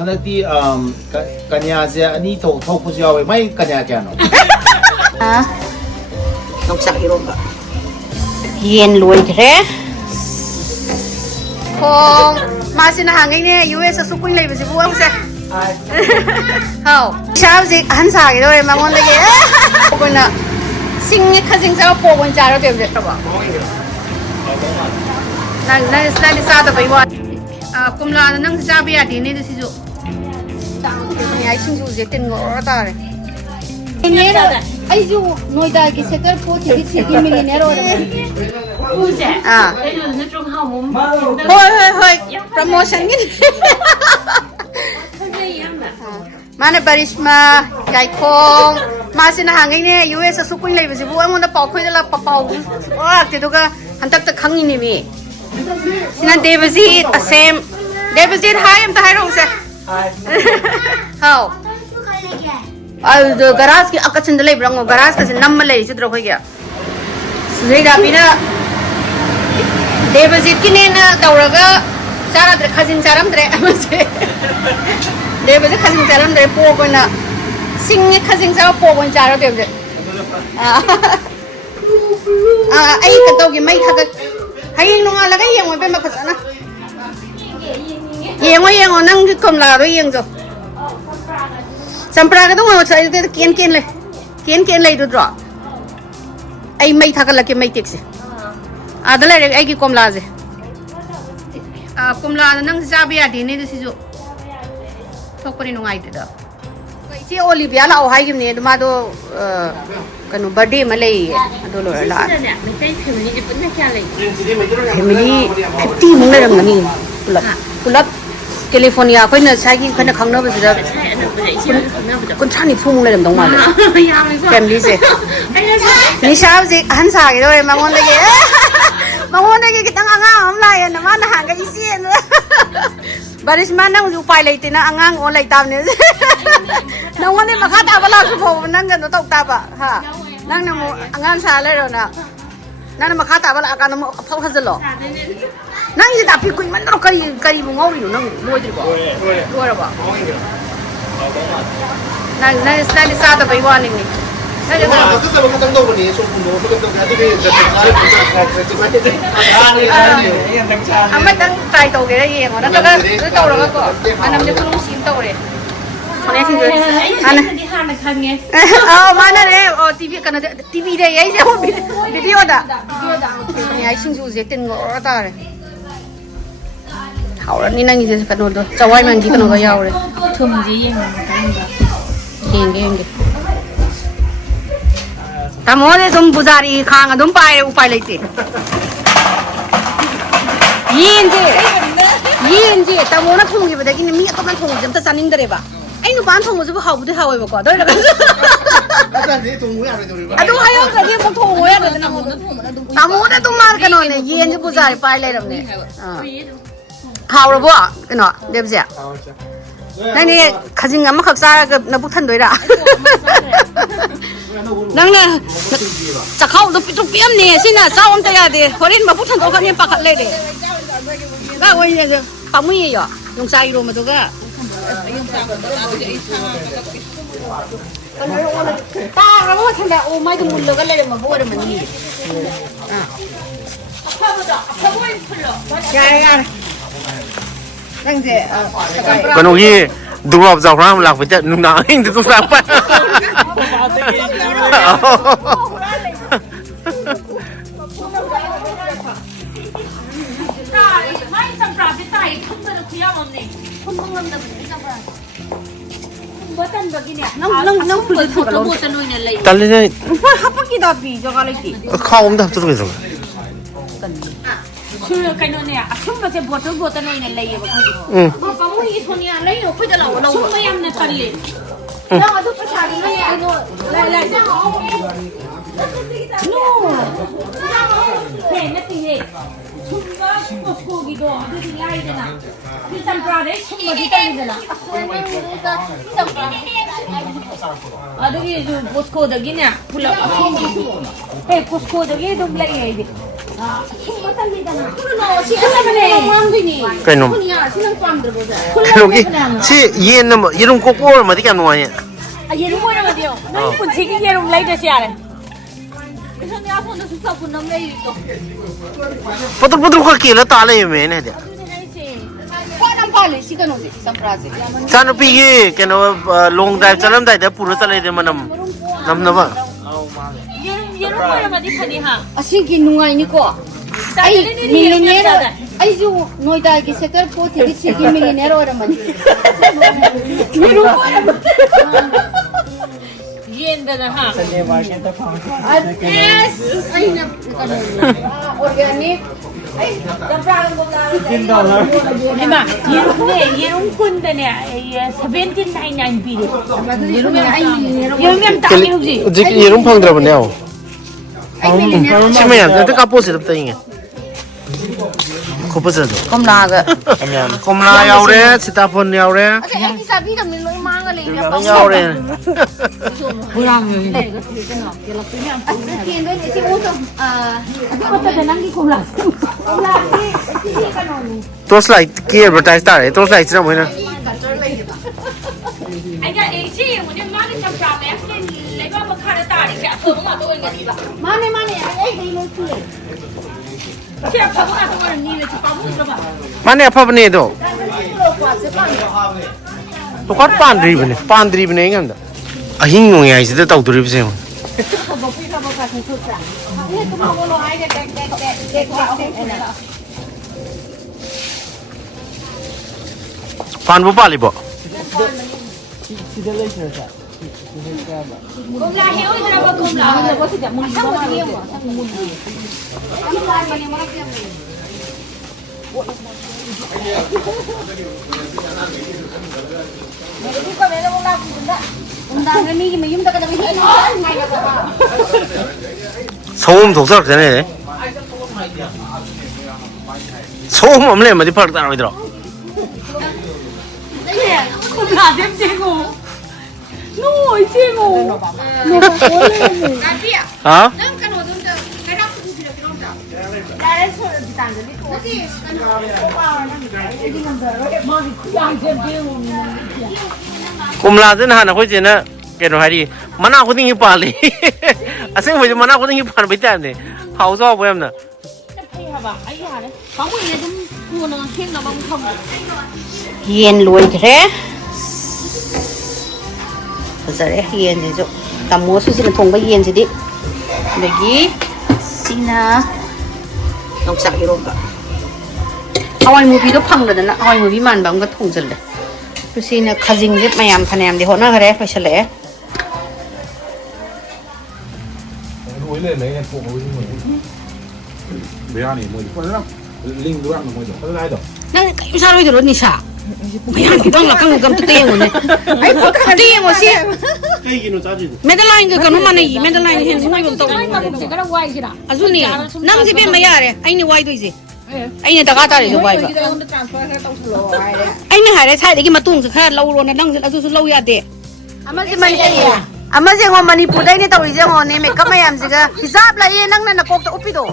Nanti kanya saya ni tahu punya awak mai kanya kaya no. Không sợ đâu cả. Hiền luôn thế. Không, mà xin hàng cái này US ở xung quanh này phải gì vui không xem? Không, sao gì hắn xài cái thôi mà ngon đấy kìa. Còn là sinh cái khăn sinh sao bộ con trai đó tìm được không ạ? Này sao tao phải qua? Cùng là năng sao bây giờ thì nên sử dụng. Cái này sinh dụng gì tiền ngõ ta này. Cái này ai dù nói đại cái sector phố thì cái city millionaire rồi. À. Thôi, promotion cái. Mana barisma, cái con, mà xin hàng cái này US ở xung quanh này phải gì vui không? Nó bảo khơi là bảo, thì tôi cái hắn tắc khăng như này. Xin anh David, Sam, David hi em ta hay rồi sao? How? Garage cái ác chân đấy bằng garage cái năm lấy chứ đâu phải kìa. Rồi đã bị na David cái nên đầu ra cái sao ra khazin saram đấy mà chứ. David khazin saram đấy po con na sinh khazin saram po con chả đâu được. Ai cái tàu cái mấy thằng hay nó là cái gì mà bên mà phải na. Yang yang năng cái cầm là rồi yang rồi. Sampra cái đó mà chạy cái kiên lấy được rồi. Ai mấy thằng là cái mấy tiếc gì. Đó là ai cái cầm lá gì. Cầm lá năng ra bây giờ thì nên sử dụng. Thôi cái nó ngay được. Cái Olivia là hai cái này mà đó cái nó birthday mà lấy đó là là. Family 50 mùng này làm gì? Kulap California khơi nó sai cái khơi nó không nó bây giờ con trai này phun lên làm đông mà family gì ni sao gì hắn xài cái thôi mà ngon đấy kìa mà ngon đấy cái tăng ngang hôm nay nó mà nó hàng cái gì nữa baris mà năng dùng phải lấy tiền nó ngang ngon lấy tao nữa nó ngon đấy mà khác tao bao lâu cũng năng cái nó tộc tao à ha năng nó ngang xài lên rồi nè năng mà khác tao bao lâu cái nó phao hết rồi năng gì đã bị quên mất nó cái bung ngầu rồi nó nuôi được bao nuôi được bao năng sao tao phải qua này này Itu sama kita tahu ni, so puno, kita tahu kan ini jadi mấy đang trai tàu cái gì mà nó cái tàu rồi có anh nằm trong cái lồng xin tàu đấy còn em thì anh mà nó đấy TV cái này TV đấy ấy chứ video đó này ai sinh dụng gì tiền ngõ ta đấy hảo lắm nên anh gì phải nói thôi cháu ai mà gì cái nó cái giàu đấy thường gì hiền Tamo de dum buzari khang dum pai upai leite yin ji tamo na thong gi ba gi mi ka ban thong jam ta sanin dare ba ai nu ban thong ju ba haw bu de haw ba ko doi la Ada ni tunggu ya itu. adu hayo ka gi ba thong ya de na tamo de tum mar ka no ne yin ji buzari pai le ram ne haw ra bo ka no de bja nai ni khajing am khak sa ga na bu than doi ra năng nè chả khâu được chút kiếm nè xin là sao ông tay đi hồi đến mà phút thằng tôi có niệm bạc lên đi các ơi nè bao nhiêu vậy dùng sai rồi mà tôi cái ta nó có thằng nào ôm mấy cái mùi lửa cái lên mà vui rồi mình gì đang gì còn ông gì đúng là giàu lắm lạc với trận nung nắng thì tôi làm vậy nông phơi thằng cái lông ta lên đây hấp cái đó bị cho cái gì không đập tôi rồi chưa cái nó nè chúng nó sẽ bột này này lấy vào thôi mà có một cái thôn nhà lấy nó phải là lâu chúng mấy em này cần liền đâu mà tôi phải trả đi này lại no thế nó thì thế chúng nó có cái đồ tôi thì lại đây nè đi xem ra đấy chúng nó đi đây nè đây cái Costco đó cái nè pula hey Costco đó cái đông lại này đi Kainom. Logi. Si yen na yerong kokor mati kan nuanya. Yerum mo naman diyo. Punsi ki yerum lay na siya rin. Isa niya ako na susapon ng lay ito. Putul ka kila tala yung men dia. Kung pali si kano si isang frase. Sana pigi kano long drive chalam dai da puro talay de manam. Nam na ba? Yerum mo naman di kaniha. Asin kinungay ni ko. Ay, millionaire. Ay, yung noida ki sector po tigi sige millionaire ora man. Yerum mo naman. Yen da na ha. Yes. Ay na organic. Ay, dapat mo lang. Diba? Yerum kunda niya 17.99 bili. Yerum ay Yerum yung tali hubsi. Jik yerong phangdra ba niyaw? Chimaya, ito kapo sila tayo nga. Kupo sila. Komlaga. Komla yaore, sitapon yaore. Ay, sabi kami lo yung mga galing. Yaore. Buram. Si Uso, Tos like ki advertise ta re, tos like sila mo na. Ay ka Eche mo ni mani chap chap me lấy bao một khăn ta để chạm phồng mà tôi nghe đi vào. Mane, ay, ay, mo tuloy. Chạm phồng mà tôi nghe đi chụp bóng rồi mà. Mane apa bane do? To kat pandri bane ngam da. Ahing no yai sida tau duri bse. Pan bo pali bo. Cùng là hiểu rồi đó cùng là có thể muốn sao mà hiểu mà sao muốn gì. 소음 독설 되네. 소음 없네 mà đi phật tạo rồi đó. Cùng là thêm chêngô. Nồi chêngô. Nó có lên. Hả? Cùng là dân Hàn là khối gì nữa? Cái nó hay đi. Mana khối tiếng Pali. À xem vậy mana khối tiếng Pali bây giờ này. Hào do với em nè. Yen luôi thế. Giờ đấy yen thì chỗ tầm mua sushi là thùng với yen gì đi. Để gì? Xin à. Ông sạc cái rồi cả. Awal movie đó phăng rồi đó. Awal movie mà bằng cái thùng rồi đấy. Sushi là khazing giúp mày làm phần em thì họ nói cái đấy phải xử lý. Uống lên lấy cái phụ uống mình. Bây giờ này mới có lắm. Linh đúng không? Mới được. Có ai đâu. Nang kayo sa ro dito ni sa. Mayan kitang lakang gam to tayo ne. Ay ko ka tayo mo siya. Kay gino sa dito. Medalline ka kanu man ay medalline hen mo yung to. Cái quay gì nào? Azuni. Nang si ben mayare. Ay ni wai do isi. Ay ni daga ta ri wai ba. Ay ni hare sai de ki matung sa kha law ro na lang azu su law ya de. Ama si man ay. Ama si ngo Manipurdagi ni taw ri je ngo ne me kamayam siga. Hisab la ye nang na nakok to upi do.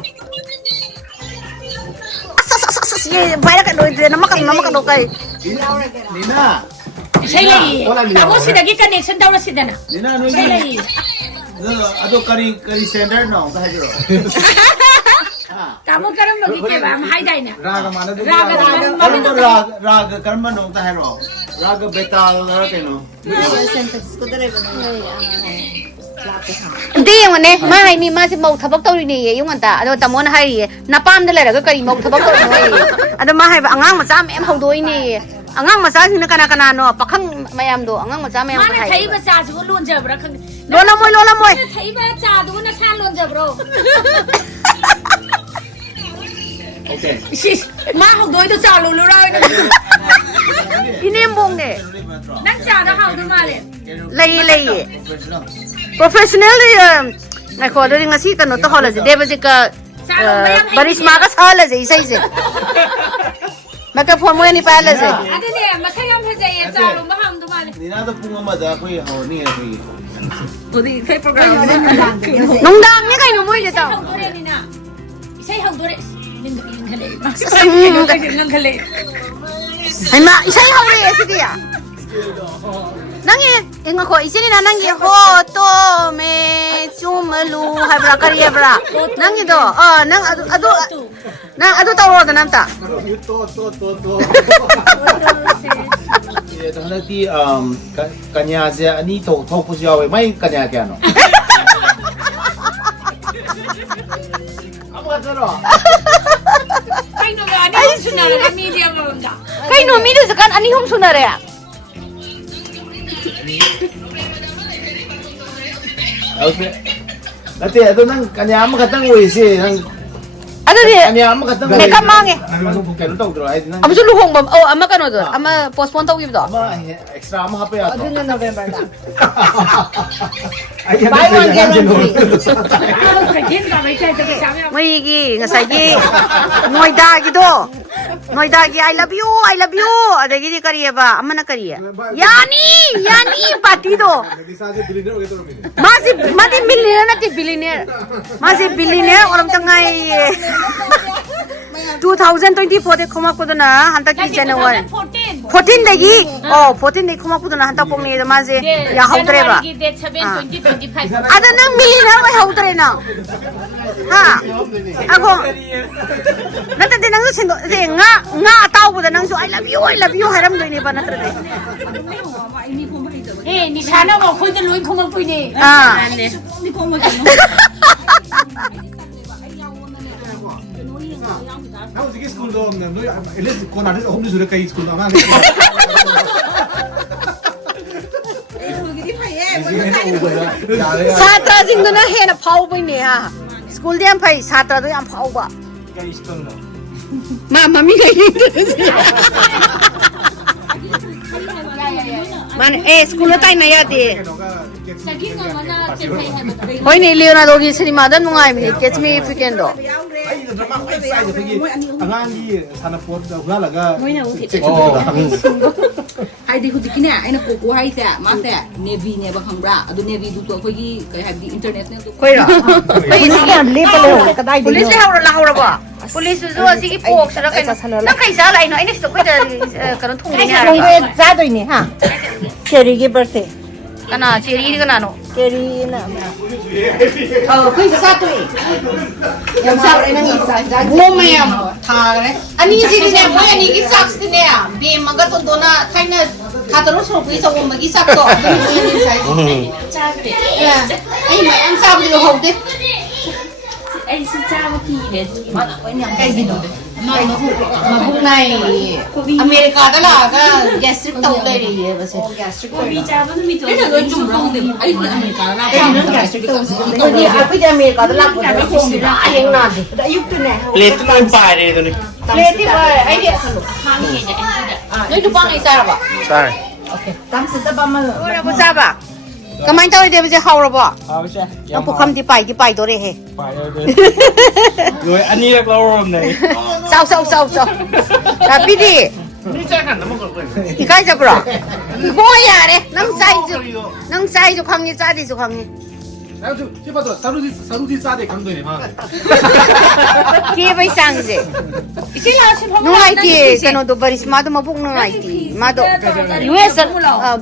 Ye bayar ka doy de na makan do kay. Neena. Sai lai. Tamo si dagi connection daw na si dana. Neena no. Sai lai. Ado kari center no ta hajro. Tamo karam bagi ke ba hai dai na. Raga mana do. Raga karma no ta hajro. Raga betal ra ke no. Hindi yung ne, mahay ni ma si mau thabak taw ni yung anta. Ado tamo na hay napam na la ga kari mau thabak taw ni. Ado mahay ba angang macha em hawdoi ni. Angang macha sin kana no pakhang mayam do angang macha mayam Mana hay. thai ba cha su lon ja bra khang. Lola moy. Thai ba cha du na san lon ja bro. Okay. Ma hawdoi do cha lo lo ra na. Inim bong ne. Nang cha da hawdu ma le. Lay. Professional na ko rin nga si kano to hola si Deva ka barisma ka sala si isa. Maka phone mo yan ipala si. Ate ne masayam sa jay cha lo ma hawdu ma le. Neena to punga ma da koi ho ni hai koi. Nung dang ni kay no mo ito. Say how do it. Ay ma, isay haure siya. Nangi, ingo ko isini na nangi ho to me chumalu habra kariya bra. Nangi do, nang adu tawro da namta. 예, 당나귀 까냐제 아니 토푸지야we mai 까냐 까노. 아무가 들어. Kay no ba ani sunara media mo nga. Kay no mi sa kan ani hum sunare ya. 오케이. 나한테 너 nang 까냐 아무 같은 거 있지. nang Ano di? 까냐 아무 같은 거. Meka mange. 그런 거 들어. 아이 nang Amo su luhong ba? Oh, ama kano do? Ama postpone taw gib do. 아마 엑스트라 아무 합해야 돼. Ano November da? Buy one get one free. May gi ngasagi noida gi do. Noida gi I love you. Adagi di kariya ba? Ama na kariya. Yani pati do. Masi millionaire na ti billionaire. Masi billionaire oram tangai 2024 de khoma ko na hanta ki January 14 dagi 14 de khoma ko na hanta pong ni ma je ya haudre ba ada nang millionaire ba haudre na ha ako nata de nang sindo je nga ataw ko da nang so I love you haram doi ni ba natra de Eh, ni sana mo khoi de loi khoma pui ni. Ni khoma ka no. How is school do? No, let's go na. Let's home to the school na. Satra jing do na he na phau bai ne ha school de am phai satra do am phau ba mami ga yin man school ta na ya de Sagi nga mana chepei ha ba. hoi ne Leonardo gi cinema da nungai mi catch me if you can do Ay, drama ko sa pagi. Angangi sana po da hulaga. ꯍꯥꯏꯗꯤ ꯍꯧꯖꯤꯛꯀꯤꯅꯦ ꯑꯩꯅ Koko ꯍꯥꯏꯁꯦ ꯃꯥꯁꯦ ꯅꯦꯚꯤꯅꯦꯕ ꯈꯪꯕ꯭ꯔꯥ ꯑꯗꯨ ꯅꯦꯚꯤꯗꯨꯁꯨ ꯑꯩꯈꯣꯏꯒꯤ ꯀꯩ ꯍꯥꯏꯕꯗꯤ international koiro police haura la haura ba police zo asigi pok sara kai na kai sa lai no ina sto koi da karon thung ni ha za doi ni ha cherry gi birthday kana cheri ni kana no cherry na koi sa to yam sa ina ni sa go mayam tha re ani ji ni ne mo ani gi saks ni ne be maga to dona thaina khataro so pui so mo gi sak to ni sai cha de ai ma am sa bu ho de Ai si cha ma ki de. Ma na ko nyang kai din de. mabuk nai America da la ga gastric tau le ri ye ba se gastric Ko bi cha ba mi to. အဲ့ဒါလည်းကျုံတော့တယ်အဲ့ဒီအမေရိကန်လာပါမယ် gastric ကို ni a pi de America da la ko da ko mi da ai na de da yuk tu ne Plate man pa re to ni. le ti ba ai de sanu Ha mi ne ai noi tu bang ai sa ba Sorry. ora bu sa ba kamai tau de ba je hau ra ba ang pu kham di pai do re he Rồi anh đi lâu rồi này. sao ta pi di Đi chơi hẳn nó một cái. i kai ja bra bo ya re nang sai ju khang ni cha di ju khang ni 나 좀, 봐도 사루디 싸대 강도네 막. ke bai sang je Si la si phom. no ai ti kano do baris ma do ma buk no ai ti ma do US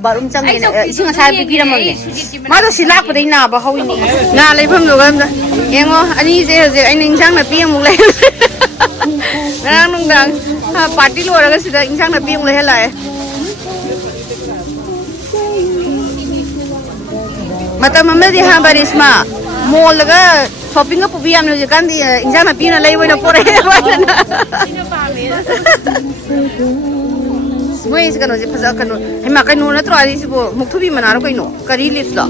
barum chang ni ising sa bi bi ram ne ma do silak pa dai na ba hawi ni na lai pham do gam da yengo ani je je ai ning chang na pi mu lai nang nung dang party lo ra ga sida ing chang na pi mu lai lai mata mama di ha baris ma mall ga shopping ga pubi am ne kan di ing chang na pi na lai wai na pore moi is kano je phaja kano he ma kai no na tro ari si bo muk thubi mana ro kai no kari lips la